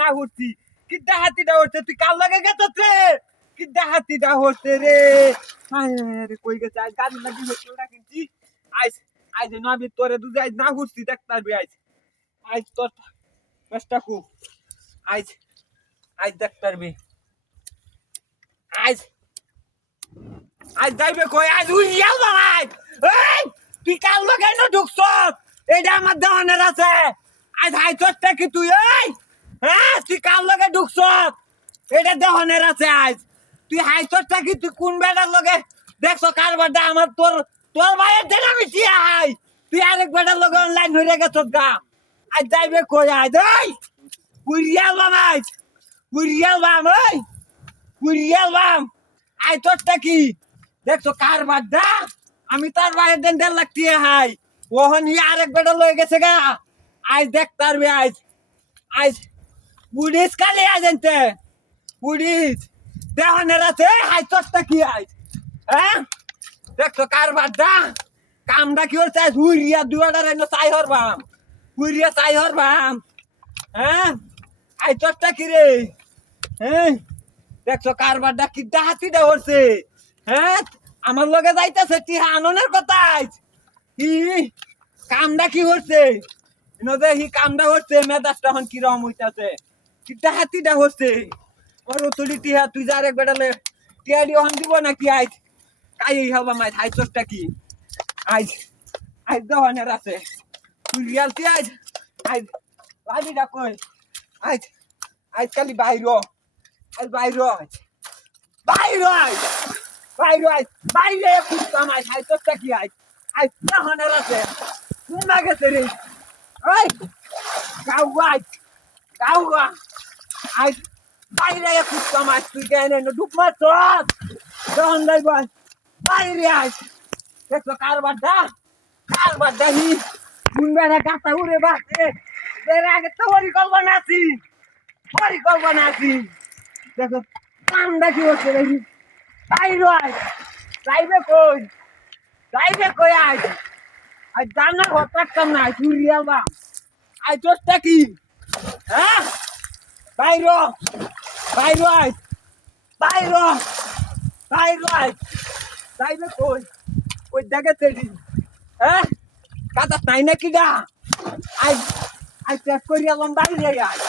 না ঘুরছি কিডা হাতিটা হচ্ছে তুই কাল লাগে গেছ রে? হাতিটা হচ্ছে রে। রে কই গেছে? আজ গাড়ি লাগি হচ্ছে কিনছি আইস আইজ নবী তোরে তুই যাইস না ঘুরছি, দেখ পারবি আইজ আইজ তোর বেশটা কু আইজ আইজ দেখ পারবি আইজ আজ যাইবে কই? আজ উইয়াল বাবাই এই, তুই কাল লগে না ঢুকছ এটা আমার দেওয়ানের আছে। আজ হাই চোরটা কি তুই? এই হ্যাঁ তুই কাল লগে ঢুকছ এটা দেওয়ানের আছে আজ তুই হাই চোরটা কি তুই কোন বেটার লগে? দেখছ কার কারবারটা আমার তোর তোর ভাইয়ের দেনা মিশি আই তুই আরেক বেটার লগে অনলাইন হয়ে গেছ গা। আজ যাইবে কই আজ? এই উইয়াল বাবাই উইয়াল বাম, এই উইয়াল বাম। আই তোরটা কি দেখছ কার বাড্ডা আমি তার বাইরে দেন দেড় লাখ টিয়া হাই। ওহন ই আরেক বেটা লয়ে গেছে গা। আজ দেখ তার আজ। আজ পুলিশ কালে আজ পুলিশ। দেহনের আছে হাই তোরটা কি আজ হ্যাঁ? দেখছ কার বাড্ডা কামটা কি হচ্ছে আজ হুইরিয়া দুয়াটা রেনো চাই হরবাম হুইরিয়া চাই হরবাম হ্যাঁ? আই তোরটা কি রে? হ্যাঁ? দেখছ কারবারটা কি ডাহাতি দেওয়ারছে হ্যাঁ? আমার লগে যাইতেছে টিহা আননের কথা আইজ। হি? কামটা কি হচ্ছে নদে হি কামটা হচ্ছে মেজাজটা হন কি রকম হইতাছে? কি ডাহাতিটা হচ্ছে ওর তুলি টিহা, তুই যার এক বেটালে টিহা দিয়ে হন দিব নাকি আইজ? কাই হবা মাই হাই চোরটা কি? আইজ। আইজ দহনের আছে তুই রিয়ালতি আইজ? আইজ। লাভিটা কই আইজ। আইজ কালি বাইর আজ বাইর আজ বাইর আজ বাইর আজ বাইরে কুত্তাম আজ হাই তোরটা কি আজ আজ তাহনের আছে কোনা গেছে রে ওই গাউয়া আজ গাউয়া আজ বাইরে কুত্তাম আজ তুই কেন ডুব মারছ তখন যাইব বাইরে আজ দেখছ কারবার দা কারবার দাহি বেড়া গাতা উড়ে বাসে। এর আগে তো পরিকল্পনা আছি। পরিকল্পনা আছি। দেখো, কামটা কি হচ্ছে দেখি। তাই রয় যাইবে কই? যাইবে কই আজ আজ জানা হতাম না চুরিয়া বা আজ তোরটা কি? হ্যাঁ? বাইর বাইর বাইর আজ যাইবে কই ওই দেখে তেরি হ্যাঁ কাদা নাই নাকি গা আই আজ চেক করি এলাম বাইরে আজ